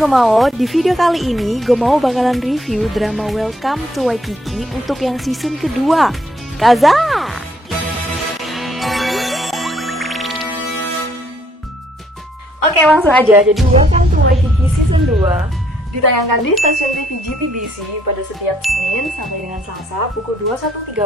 Gomao, di video kali ini Gomao bakalan review drama Welcome to Waikiki untuk yang season kedua. Kaza! Oke, langsung aja. Jadi Welcome to Waikiki season 2 ditayangkan di stasiun TV GTBC pada setiap Senin sampai dengan Selasa pukul 21.30,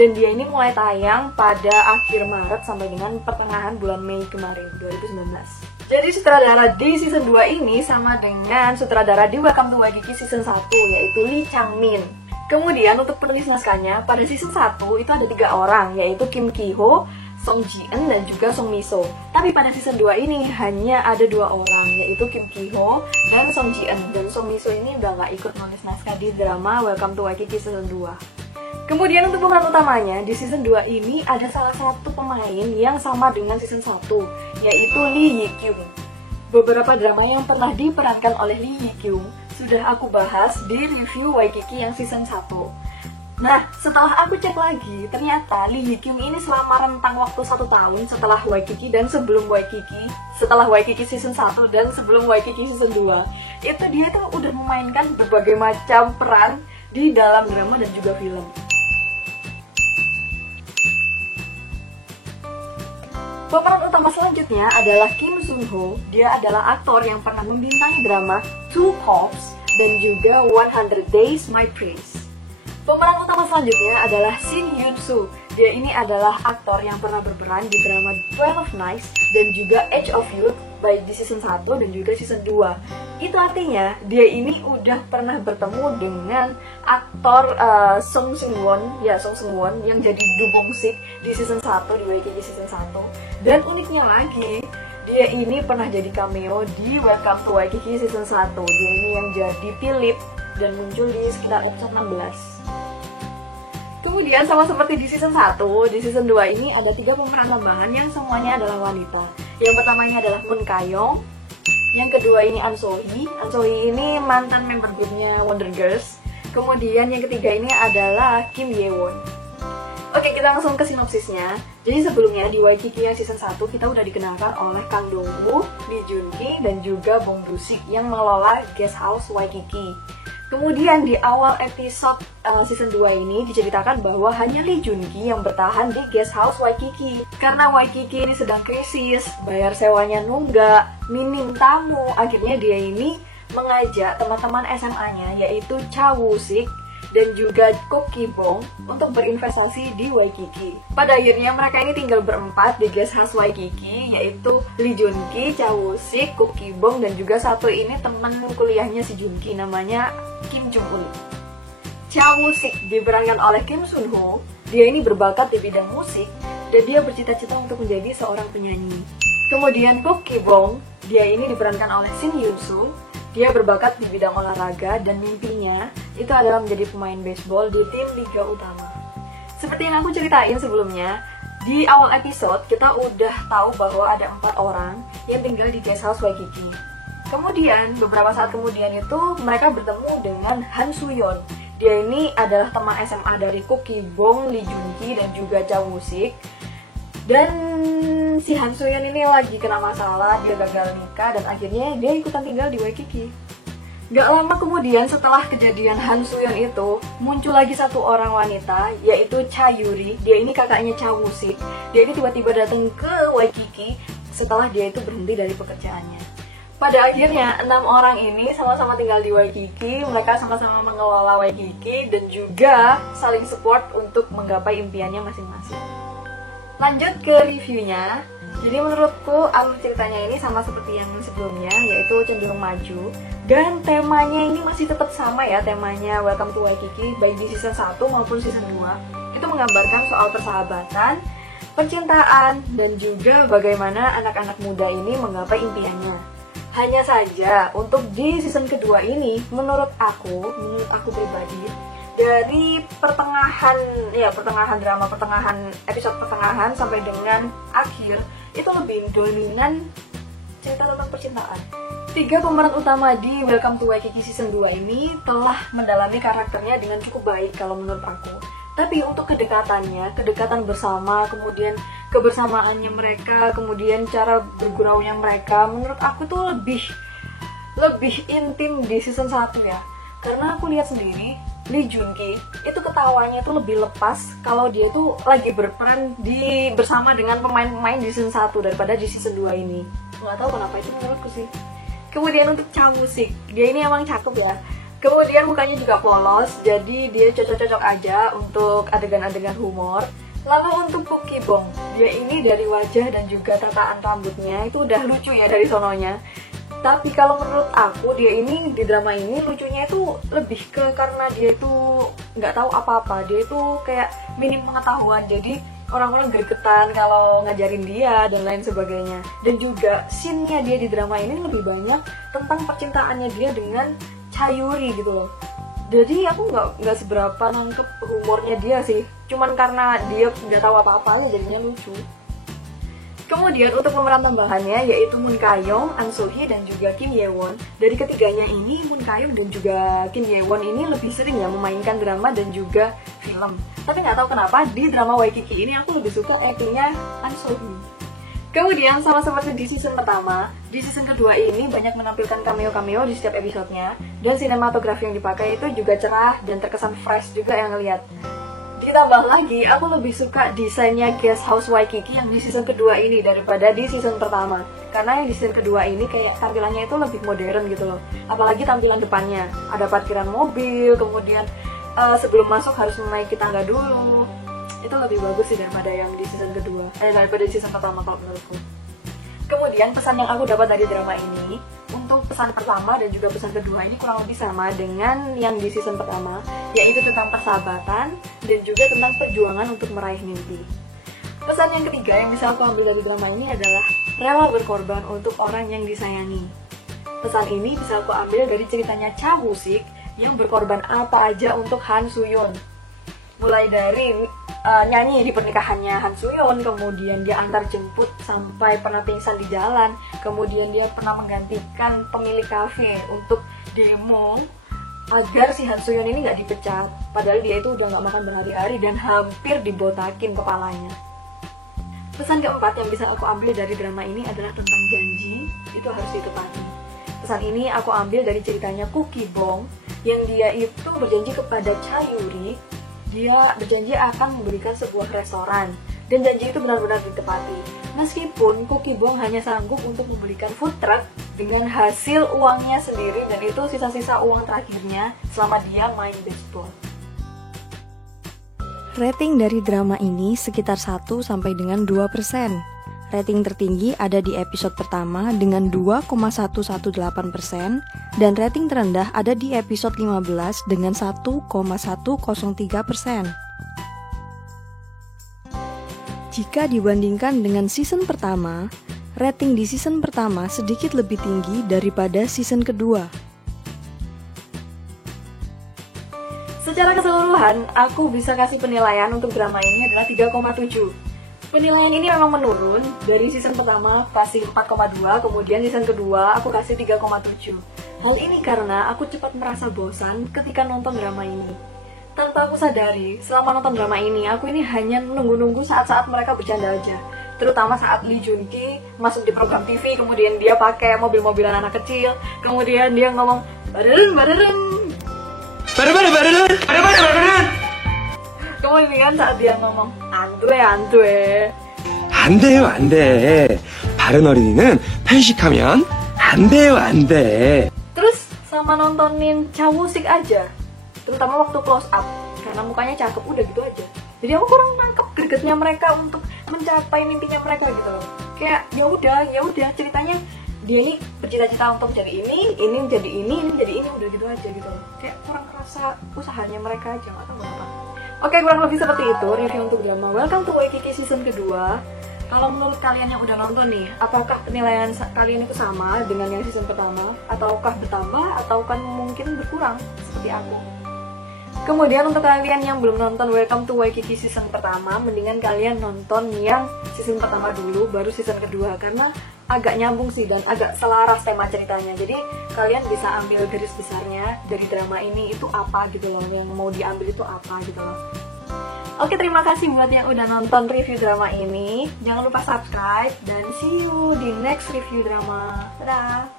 dan dia ini mulai tayang pada akhir Maret sampai dengan pertengahan bulan Mei kemarin 2019. Jadi sutradara di season 2 ini sama dengan sutradara di Welcome to Waikiki season 1, yaitu Lee Chang-min. Kemudian untuk penulis naskahnya pada season 1 itu ada 3 orang, yaitu Kim Ki-ho, Song Ji-eun, dan juga Song Mi-so. Tapi pada season 2 ini hanya ada 2 orang, yaitu Kim Ki-ho dan Song Ji-eun. Dan Song Mi-so ini udah gak ikut nulis naskah di drama Welcome to Waikiki season 2. Kemudian untuk pemeran utamanya di season 2 ini ada salah satu pemain yang sama dengan season 1, yaitu Lee Hye-kyung. Beberapa drama yang pernah diperankan oleh Lee Hye-kyung sudah aku bahas di review Waikiki yang season 1. Nah, setelah aku cek lagi, ternyata Lee Hye-kyung ini selama rentang waktu 1 tahun setelah Waikiki dan sebelum Waikiki, setelah Waikiki season 1 dan sebelum Waikiki season 2, itu dia tuh udah memainkan berbagai macam peran di dalam drama dan juga film. Pemeran utama selanjutnya adalah Kim Sun-ho. Dia adalah aktor yang pernah membintangi drama Two Popes dan juga 100 Days My Prince. Pemeran utama selanjutnya adalah Shin Hyun-soo. Dia ini adalah aktor yang pernah berperan di drama 12 Nights dan juga Age of Youth baik di season 1 dan juga season 2. Itu artinya dia ini udah pernah bertemu dengan aktor Song Seung-won yang jadi Du Bong-sik di season 1 di Waikiki season 1. Dan uniknya lagi, dia ini pernah jadi cameo di Welcome to Waikiki season 1. Dia ini yang jadi Philip dan muncul di sekitar episode 16. Kemudian sama seperti di season 1, di season 2 ini ada 3 pemeran tambahan yang semuanya adalah wanita. Yang pertama ini adalah Moon Ka-young, yang kedua ini An So-hee. An So-hee ini mantan member grupnya Wonder Girls. Kemudian yang ketiga ini adalah Kim Ye-won. Oke, kita langsung ke sinopsisnya. Jadi sebelumnya di Waikiki yang season 1 kita udah dikenalkan oleh Kang Dong-woo, Lee Jun-ki, dan juga Bong Du-sik yang mengelola guest house Waikiki. Kemudian di awal episode season 2 ini diceritakan bahwa hanya Lee Jun-ki yang bertahan di guest house Waikiki. Karena Waikiki ini sedang krisis, bayar sewanya nunggak, minim tamu, akhirnya dia ini mengajak teman-teman SMA-nya yaitu Cha Woo-sik dan juga Ko Ki-bong untuk berinvestasi di Waikiki. Pada akhirnya mereka ini tinggal berempat di guest house Waikiki, yaitu Lee Jun-ki, Cha Woo-sik, Ko Ki-bong, dan juga satu ini teman kuliahnya si Jun-ki namanya Kim Jung-un. Cha Woo-sik diperankan oleh Kim Sun-ho. Dia ini berbakat di bidang musik dan dia bercita-cita untuk menjadi seorang penyanyi. Kemudian Ko Ki-bong, dia ini diperankan oleh Shin Hyun-soo. Dia berbakat di bidang olahraga dan mimpinya itu adalah menjadi pemain baseball di tim Liga Utama. Seperti yang aku ceritain sebelumnya, di awal episode kita udah tahu bahwa ada 4 orang yang tinggal di guest house Waikiki. Kemudian beberapa saat kemudian itu mereka bertemu dengan Han Soo-yeon. Dia ini adalah teman SMA dari Ko Ki-bong, Lee Jun-ki, dan juga Cha Woo-sik. Dan si Han Soo-yeon ini lagi kena masalah, dia gagal nikah dan akhirnya dia ikutan tinggal di Waikiki. Gak lama kemudian setelah kejadian Han Soo-yeon itu, muncul lagi satu orang wanita, yaitu Cha Yuri. Dia ini kakaknya Cha Woo-sik. Dia ini tiba-tiba datang ke Waikiki setelah dia itu berhenti dari pekerjaannya. Pada akhirnya 6 orang ini sama-sama tinggal di Waikiki. Mereka sama-sama mengelola Waikiki dan juga saling support untuk menggapai impiannya masing-masing. Lanjut ke reviewnya. Jadi menurutku alur ceritanya ini sama seperti yang sebelumnya, yaitu cenderung maju. Dan temanya ini masih tetap sama ya, temanya Welcome to Waikiki baik di season 1 maupun season 2. Itu menggambarkan soal persahabatan, percintaan, dan juga bagaimana anak-anak muda ini menggapai impiannya. Hanya saja untuk di season kedua ini, menurut aku pribadi, dari pertengahan episode pertengahan sampai dengan akhir itu lebih dominan cerita tentang percintaan. 3 pemeran utama di Welcome to Waikiki season 2 ini telah mendalami karakternya dengan cukup baik kalau menurut aku. Tapi untuk kedekatan bersama, kemudian kebersamaannya mereka, kemudian cara berguraunya mereka, menurut aku tuh lebih lebih intim di season 1 ya. Karena aku lihat sendiri Lee Jun Ki itu ketawanya tuh lebih lepas kalau dia tuh lagi berperan bersama dengan pemain-pemain di season 1 daripada di season 2 ini. Nggak tahu kenapa, itu menurutku sih. Kemudian untuk Cha Woo-sik, dia ini emang cakep ya. Kemudian mukanya juga polos, jadi dia cocok-cocok aja untuk adegan-adegan humor. Lalu untuk Kook Ki-bong, dia ini dari wajah dan juga tataan rambutnya itu udah lucu ya dari sononya. Tapi kalau menurut aku, dia ini di drama ini lucunya itu lebih ke karena dia itu nggak tahu apa-apa. Dia itu kayak minim pengetahuan, jadi orang-orang gregetan kalau ngajarin dia dan lain sebagainya. Dan juga scene-nya dia di drama ini lebih banyak tentang percintaannya dia dengan Cha Yuri gitu loh. Jadi aku nggak seberapa nangkep humornya dia sih. Cuman karena dia nggak tahu apa-apa jadinya lucu. Kemudian untuk pemeran tambahannya yaitu Moon Ka-young, An So-hee, dan juga Kim Ye-won. Dari ketiganya ini, Moon Ka-young dan juga Kim Ye-won ini lebih sering ya memainkan drama dan juga film. Tapi nggak tahu kenapa di drama Waikiki ini aku lebih suka aktingnya An So-hee. Kemudian sama seperti di season pertama, di season kedua ini banyak menampilkan cameo-cameo di setiap episodenya. Dan sinematografi yang dipakai itu juga cerah dan terkesan fresh juga yang ngeliat. Ditambah lagi, aku lebih suka desainnya guest house Waikiki yang di season kedua ini daripada di season pertama. Karena yang di season kedua ini kayak tampilannya itu lebih modern gitu loh. Apalagi tampilan depannya, ada parkiran mobil, kemudian sebelum masuk harus menaiki tangga dulu. Itu lebih bagus sih daripada yang di season kedua, daripada di season pertama kalau menurutku. Kemudian pesan yang aku dapat dari drama ini, untuk pesan pertama dan juga pesan kedua ini kurang lebih sama dengan yang di season pertama, yaitu tentang persahabatan dan juga tentang perjuangan untuk meraih mimpi. Pesan yang ketiga yang bisa aku ambil dari drama ini adalah rela berkorban untuk orang yang disayangi. Pesan ini bisa aku ambil dari ceritanya Cha Woo-sik yang berkorban apa aja untuk Han Soo-yeon. Mulai dari nyanyi di pernikahannya Han Soo-yeon, kemudian dia antar jemput sampai pernah pingsan di jalan, kemudian dia pernah menggantikan pemilik kafe untuk demo agar si Han Soo-yeon ini nggak dipecat, padahal dia itu udah nggak makan berhari-hari dan hampir dibotakin kepalanya. Pesan keempat yang bisa aku ambil dari drama ini adalah tentang janji, itu harus ditepati. Pesan ini aku ambil dari ceritanya Kook Ki-bong yang dia itu berjanji kepada Cha Yuri. Dia berjanji akan memberikan sebuah restoran dan janji itu benar-benar ditepati. Meskipun Kook Ki-bong hanya sanggup untuk membelikan food truck dengan hasil uangnya sendiri dan itu sisa-sisa uang terakhirnya selama dia main baseball. Rating dari drama ini sekitar 1 sampai dengan 2%. Rating tertinggi ada di episode pertama dengan 2,118% dan rating terendah ada di episode 15 dengan 1,103%. Jika dibandingkan dengan season pertama, rating di season pertama sedikit lebih tinggi daripada season kedua. Secara keseluruhan, aku bisa kasih penilaian untuk drama ini adalah 3,7. Penilaian ini memang menurun, dari season pertama kasih 4,2, kemudian season kedua aku kasih 3,7. Hal ini karena aku cepat merasa bosan ketika nonton drama ini. Tanpa aku sadari, selama nonton drama ini, aku ini hanya menunggu-nunggu saat-saat mereka bercanda aja. Terutama saat Lee Jun Ki masuk di program TV, kemudian dia pakai mobil-mobilan anak kecil, kemudian dia ngomong, "Baderen." Kemudian saat dia ngomong 안돼 안 돼요 안 돼. 바른 어린이는 편식하면 안 돼요 안 돼. Terus sama nontonin Cha Woo-sik aja, terutama waktu close up karena mukanya cakep, udah gitu aja. Jadi aku kurang nangkep gregetnya mereka untuk mencapai mimpinya mereka gitu loh. Kayak ya udah ceritanya dia ini bercita-cita untuk jadi ini jadi ini, udah gitu aja gitu loh. Kayak kurang kerasa usahanya mereka aja, nggak tahu kenapa. Oke, kurang lebih seperti itu review untuk drama Welcome to Waikiki season kedua. Kalau menurut kalian yang udah nonton nih, apakah penilaian kalian itu sama dengan yang season pertama? Ataukah bertambah? Ataukah mungkin berkurang seperti aku? Kemudian untuk kalian yang belum nonton Welcome to Waikiki season pertama, mendingan kalian nonton yang season pertama dulu, baru season kedua. Karena agak nyambung sih dan agak selaras tema ceritanya. Jadi kalian bisa ambil garis besarnya dari drama ini itu apa gitu loh, yang mau diambil itu apa gitu loh. Oke, terima kasih buat yang udah nonton review drama ini. Jangan lupa subscribe dan see you di next review drama. Dadah!